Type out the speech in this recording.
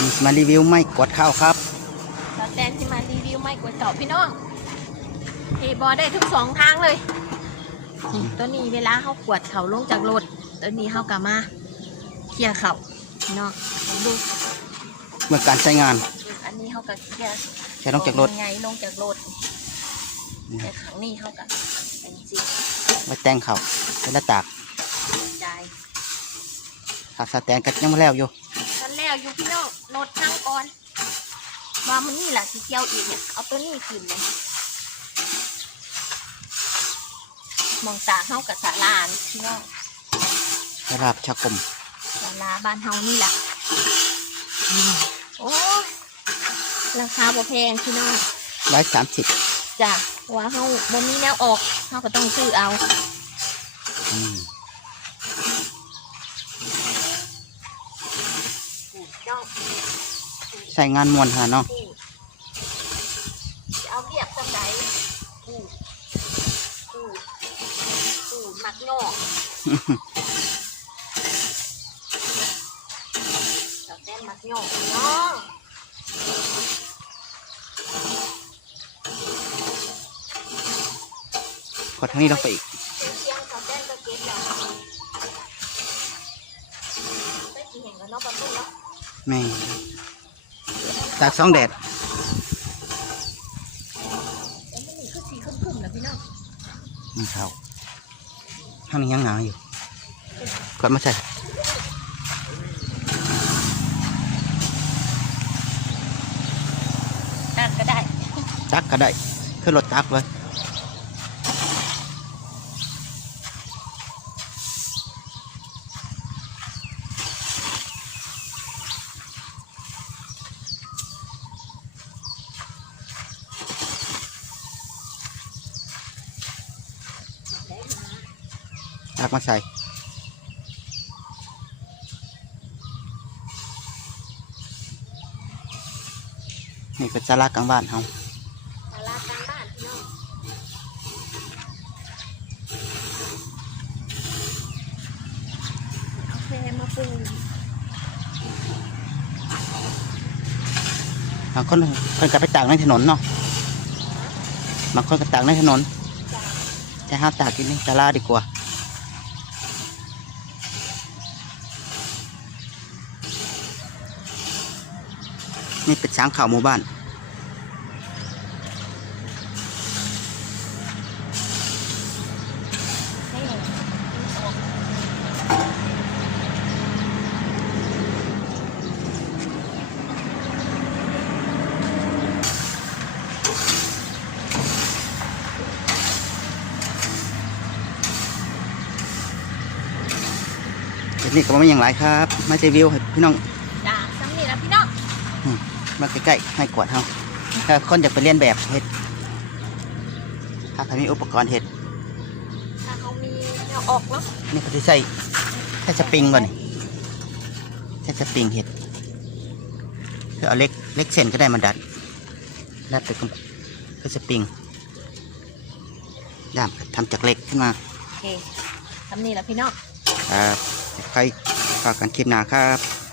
มีมารีวิวไม่กดข้าวครับสแตนที่มารีวิวไม่กวยเก่าพี่น้องเทบอได้ทุกสองทางเลยนี่ตัวนี้เวลาเขากวดเขาลงจากรถตัวนี้เขากลับมาเคลียร์เขาพี่น้องลองดูเมื่อการใช้งาน อันนี้เขาก็เคลียร์ใช้ลงจากรถไงลงจากรถแต่ขังนี่เขากับเป็นจีไว้แต่งเขาเวลาตากใจขาดสแตนก็ยังไม่แล้วอยู่ตอน แล้วอยู่พี่น้องรถนั่งก่อนว่ามันนี่แหละที่เกี่ยวอีกเนี่ยเอาตัวนี้ขึ้นเลยมองตาเข้ากับสาลานพี่น้องสำหรับชาวกรมศาลาบ้านเฮานี่แหละโอ้ยราคาบ่แพงพี่น้องร้อยสามสิบจ้ะว่าเฮาบ่มีแนวออกเฮาก็ต้องซื้อเอา เจ้าใช้งานมวนฮะเนาะผู้จะเอาเรียบจังไดผู้ผู้ผู้มักงอกจับแต้นมักงอกพี่น้องกดทางนี้ลงไปอีกเสียงจับแต้นก็เก็บแล้วได้กี่เห็นกันเนาะประตูเนาะ แม่ตากสองแดดเอ้ยมันนี่คือสีครึมๆนะพี่น้องมันเขาข้างนี้ยังหนาวอยู่กดมาใส่อ่านก็ได้ตักก็ได้ขึ้นรถตักเลย ตักมาใส่นี่เป็นสาระกลางบ้านเฮาตลากลางบ้านพี่น้องเอาแพรมาปูบางคนเพิ่นก็ไปตากในถนนเนาะบางคนก็ตากในถนน แต่ห้าตากที่นี่ตลาดดีกว่า นี่เป็นช้างข่าวหมู่บ้านให้ออกเดี๋ยวนี้ก็ไม่อย่างไรครับ มารีวิวให้พี่น้อง จ้าซ้ำนี่นะพี่น้อง มาใกล้ๆให้กวดเฮาถ้าคนอยากไปเรียนแบบเห็ดถ้าใครมีอุปกรณ์เห็ดถ้าเขามีแนวออกเนาะนี่ก็จะใส่ใส่สปริงก่อนนี่ใส่สปริงเห็ดคือเอาเล็กเล็กเส้นก็ได้มาดัดดัดไปกับคือสปริงย่ามทำจากเหล็กขึ้นมาโอเคซ้ำนี่นะพี่น้องครับใครฝากกันคลิปหนาครับ